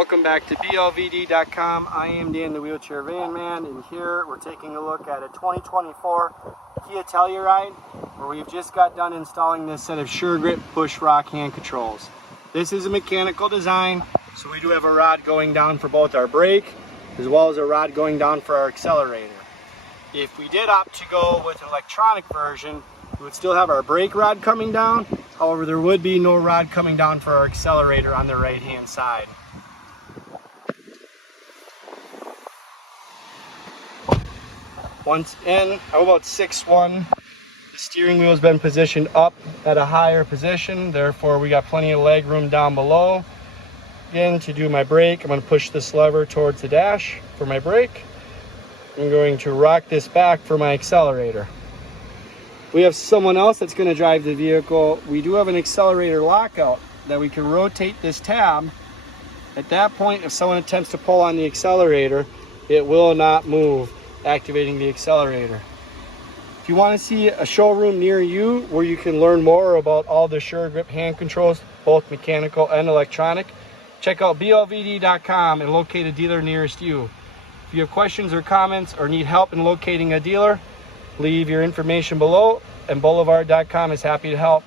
Welcome back to blvd.com. I am Dan the Wheelchair Van Man, and here we're taking a look at a 2024 Kia Telluride, where we've just got done installing this set of Sure Grip push rock hand controls. This is a mechanical design, so we do have a rod going down for both our brake as well as a rod going down for our accelerator. If we did opt to go with an electronic version, we would still have our brake rod coming down. However, there would be no rod coming down for our accelerator on the right hand side. Once in, I'm about 6'1". The steering wheel has been positioned up at a higher position, therefore we got plenty of leg room down below. Again, to do my brake, I'm going to push this lever towards the dash for my brake. I'm going to rock this back for my accelerator. We have someone else that's going to drive the vehicle. We do have an accelerator lockout that we can rotate this tab. At that point, if someone attempts to pull on the accelerator, it will not move, activating the accelerator. If you want to see a showroom near you where you can learn more about all the Sure Grip hand controls, both mechanical and electronic, check out blvd.com and locate a dealer nearest you. If you have questions or comments or need help in locating a dealer, leave your information below, and boulevard.com is happy to help.